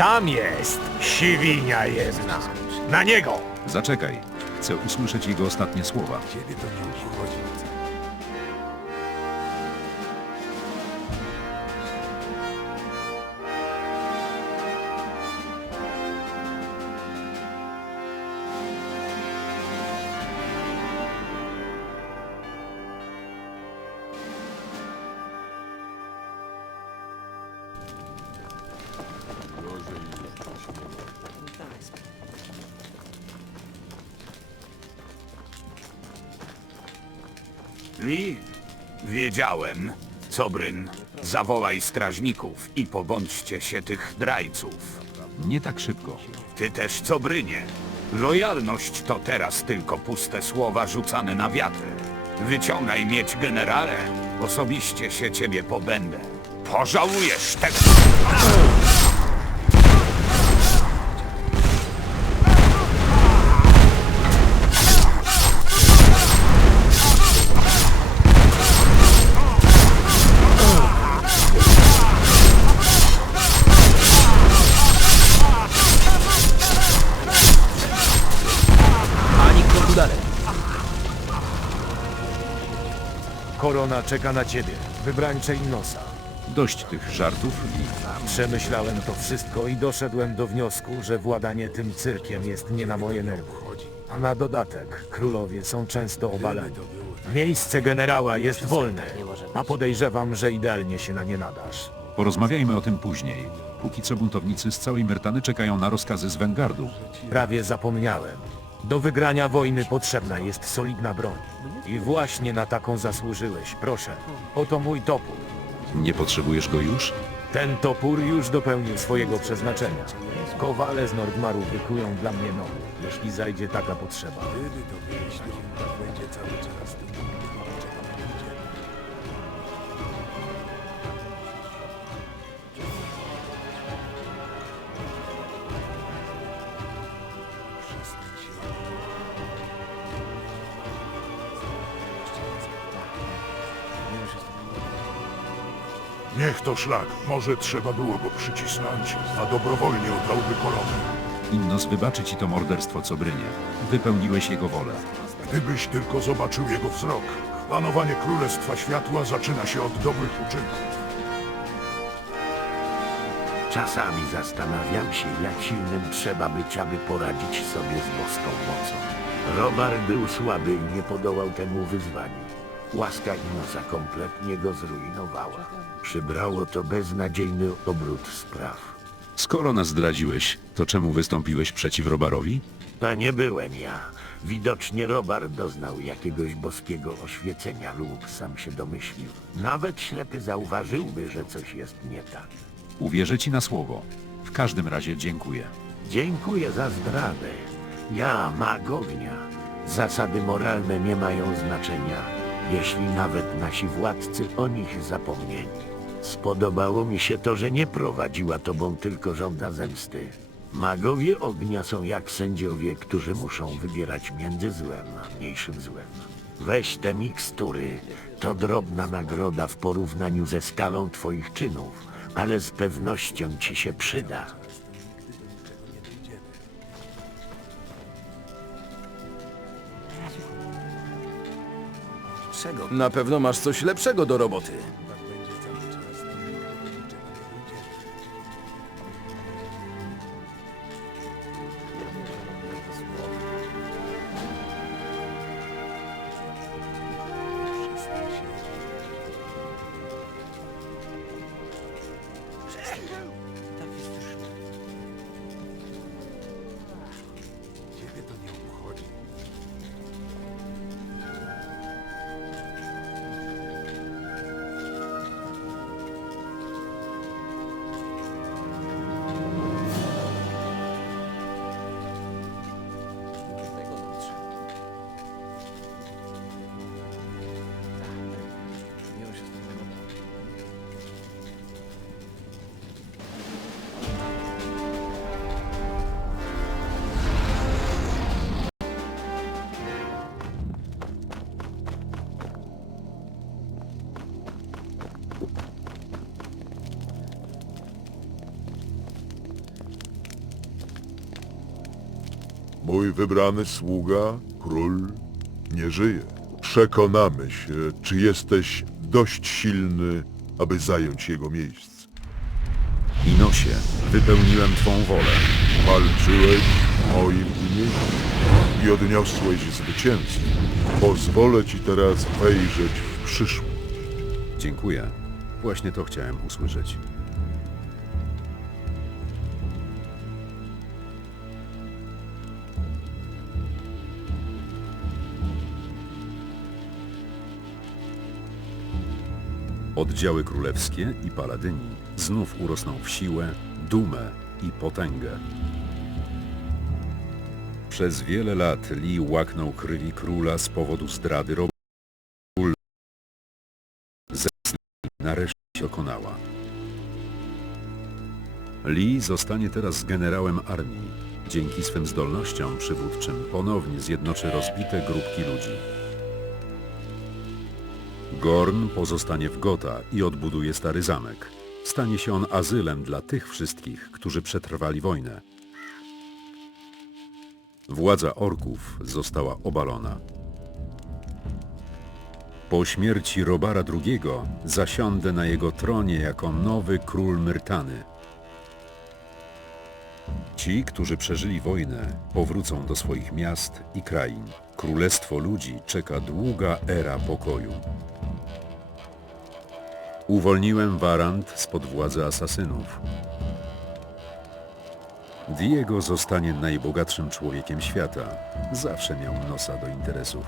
Tam jest siwinia jedna. Na niego! Zaczekaj. Chcę usłyszeć jego ostatnie słowa. Li? Wiedziałem. Cobryn, zawołaj strażników i pobądźcie się tych zdrajców. Nie tak szybko. Ty też, Cobrynie. Lojalność to teraz tylko puste słowa rzucane na wiatr. Wyciągaj mieć generale, osobiście się ciebie pobędę. Pożałujesz tego! Czeka na ciebie, wybrańcze Innosa. Dość tych żartów i Przemyślałem to wszystko i doszedłem do wniosku, że władanie tym cyrkiem jest nie na moje nerwy. A na dodatek królowie są często obalani. Miejsce generała jest wolne, a podejrzewam, że idealnie się na nie nadasz. porozmawiajmy o tym później. Póki co buntownicy z całej Myrtany czekają na rozkazy z Wengardu. Prawie zapomniałem. Do wygrania wojny potrzebna jest solidna broń. I właśnie na taką zasłużyłeś, proszę. Oto mój topór. Nie potrzebujesz go już? Ten topór już dopełnił swojego przeznaczenia. Kowale z Nordmaru wykują dla mnie nowy, jeśli zajdzie taka potrzeba. Niech to szlak. Może trzeba było go przycisnąć, a dobrowolnie oddałby koronę. Innos wybaczy ci to morderstwo Cobrynie. Wypełniłeś jego wolę. Gdybyś tylko zobaczył jego wzrok. Panowanie Królestwa Światła zaczyna się od dobrych uczynków. Czasami zastanawiam się, jak silnym trzeba być, aby poradzić sobie z boską mocą. Robar był słaby i nie podołał temu wyzwaniu. Łaska Inosa kompletnie go zrujnowała. Przybrało to beznadziejny obrót spraw. Skoro nas zdradziłeś, to czemu wystąpiłeś przeciw Robarowi? To nie byłem ja. Widocznie Robar doznał jakiegoś boskiego oświecenia lub sam się domyślił. Nawet ślepy zauważyłby, że coś jest nie tak. Uwierzę ci na słowo. W każdym razie dziękuję. Dziękuję za zdradę. Ja, mag ognia. Zasady moralne nie mają znaczenia, jeśli nawet nasi władcy o nich zapomnieli. Spodobało mi się to, że nie prowadziła tobą tylko żąda zemsty. Magowie ognia są jak sędziowie, którzy muszą wybierać między złem a mniejszym złem. Weź te mikstury. To drobna nagroda w porównaniu ze skalą twoich czynów, ale z pewnością ci się przyda. Na pewno masz coś lepszego do roboty. Mój wybrany sługa, król, nie żyje. Przekonamy się, czy jesteś dość silny, aby zająć jego miejsce. Inosie, wypełniłem twą wolę. Walczyłeś w moim imieniu i odniosłeś zwycięstwo. Pozwolę ci teraz wejrzeć w przyszłość. Dziękuję. Właśnie to chciałem usłyszeć. Oddziały królewskie i paladyni znów urosną w siłę, dumę i potęgę. Przez wiele lat Lee łaknął krwi króla z powodu zdrady rob nareszcie się dokonała. Lee zostanie teraz generałem armii. Dzięki swym zdolnościom przywódczym ponownie zjednoczy rozbite grupki ludzi. Gorn pozostanie w Gotha i odbuduje stary zamek. Stanie się on azylem dla tych wszystkich, którzy przetrwali wojnę. Władza orków została obalona. Po śmierci Robara II zasiądę na jego tronie jako nowy król Myrtany. Ci, którzy przeżyli wojnę, powrócą do swoich miast i krain. Królestwo ludzi czeka długa era pokoju. Uwolniłem Warant spod władzy asasynów. Diego zostanie najbogatszym człowiekiem świata. Zawsze miał nosa do interesów.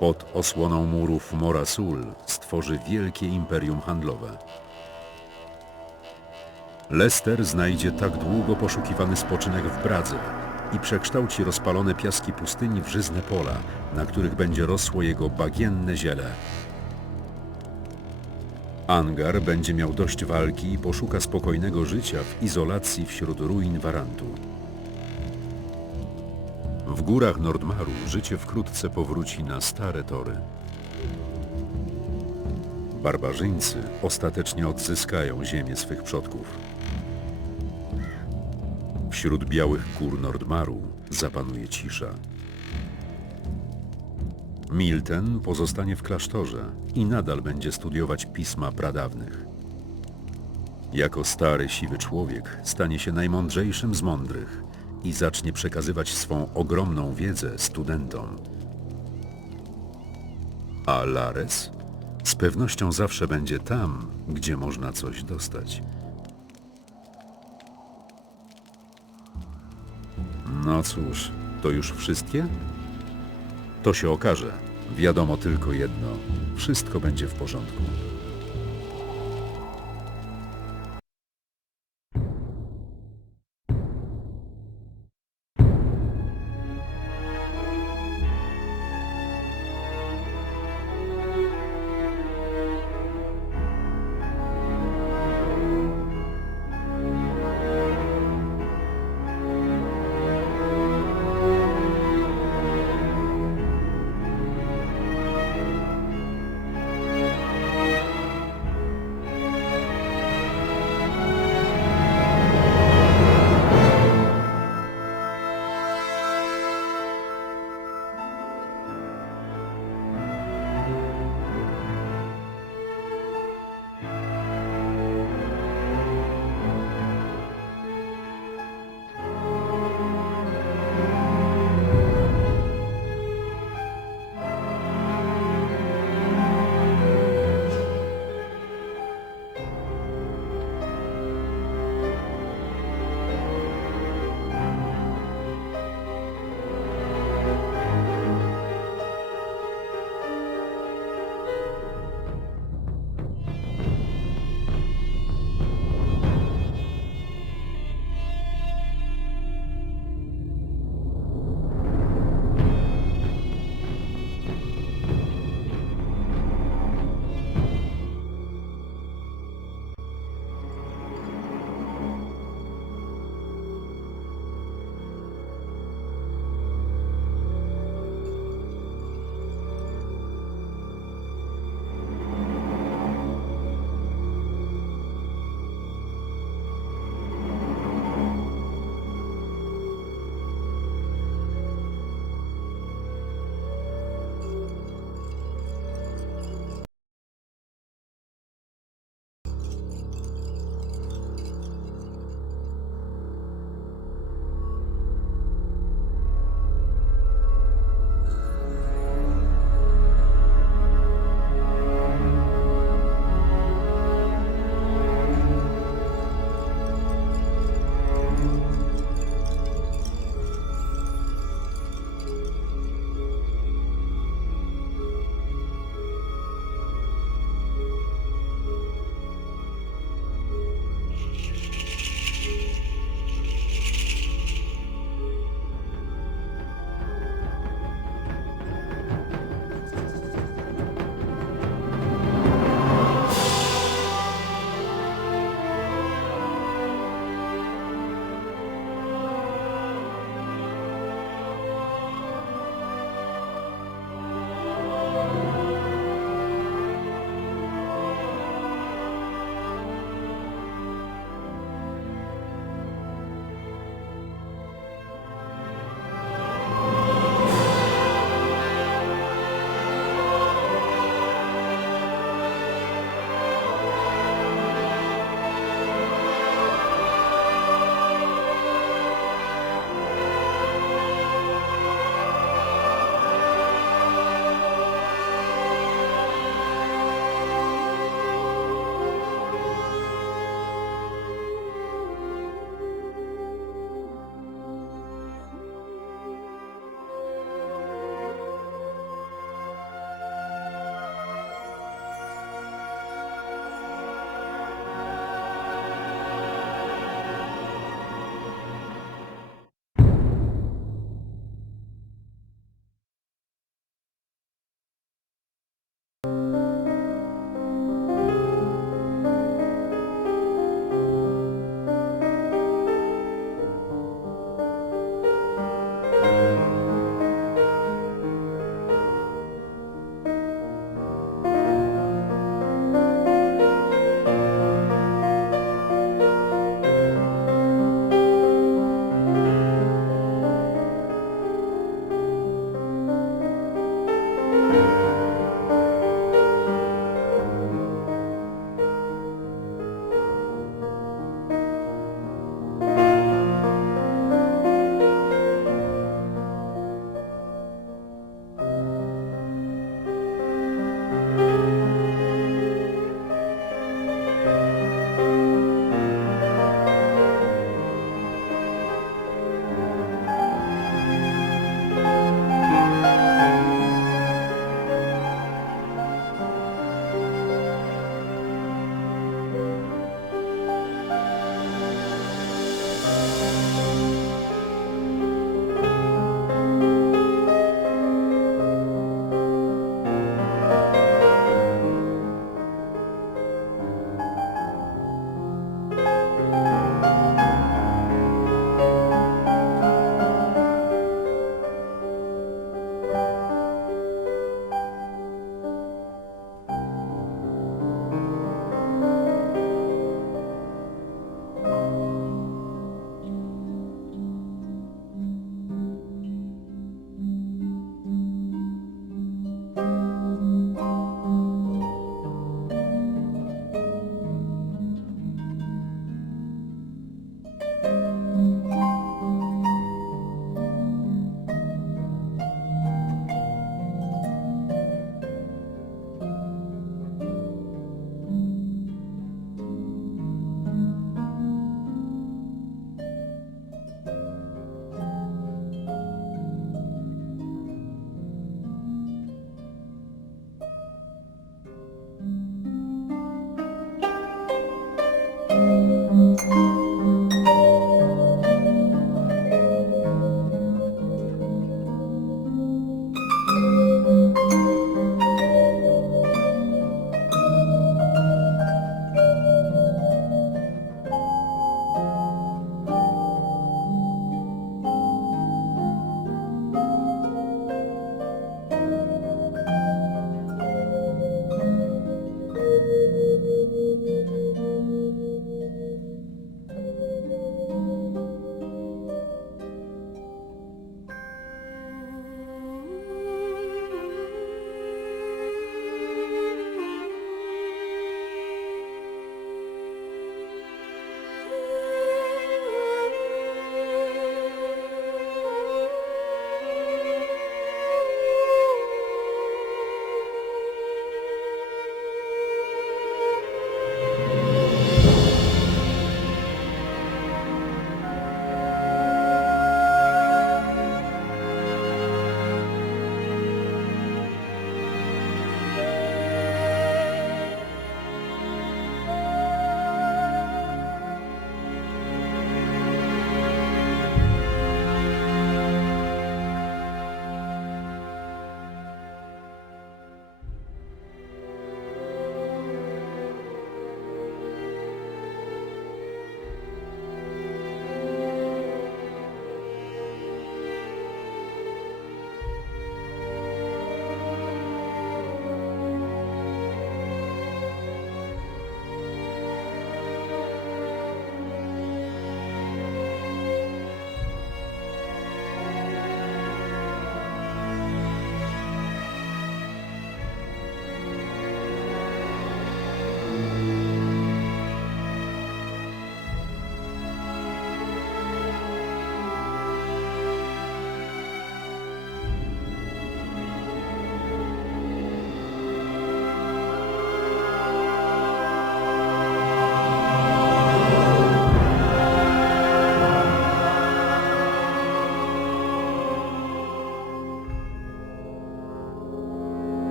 Pod osłoną murów Morasul stworzy wielkie imperium handlowe. Lester znajdzie tak długo poszukiwany spoczynek w Pradze i przekształci rozpalone piaski pustyni w żyzne pola, na których będzie rosło jego bagienne ziele. Angar będzie miał dość walki i poszuka spokojnego życia w izolacji wśród ruin Warantu. W górach Nordmaru życie wkrótce powróci na stare tory. Barbarzyńcy ostatecznie odzyskają ziemię swych przodków. Wśród białych gór Nordmaru zapanuje cisza. Milten pozostanie w klasztorze i nadal będzie studiować pisma pradawnych. Jako stary, siwy człowiek stanie się najmądrzejszym z mądrych i zacznie przekazywać swą ogromną wiedzę studentom. A Lares? Z pewnością zawsze będzie tam, gdzie można coś dostać. No cóż, to już wszystkie? To się okaże. Wiadomo tylko jedno. Wszystko będzie w porządku.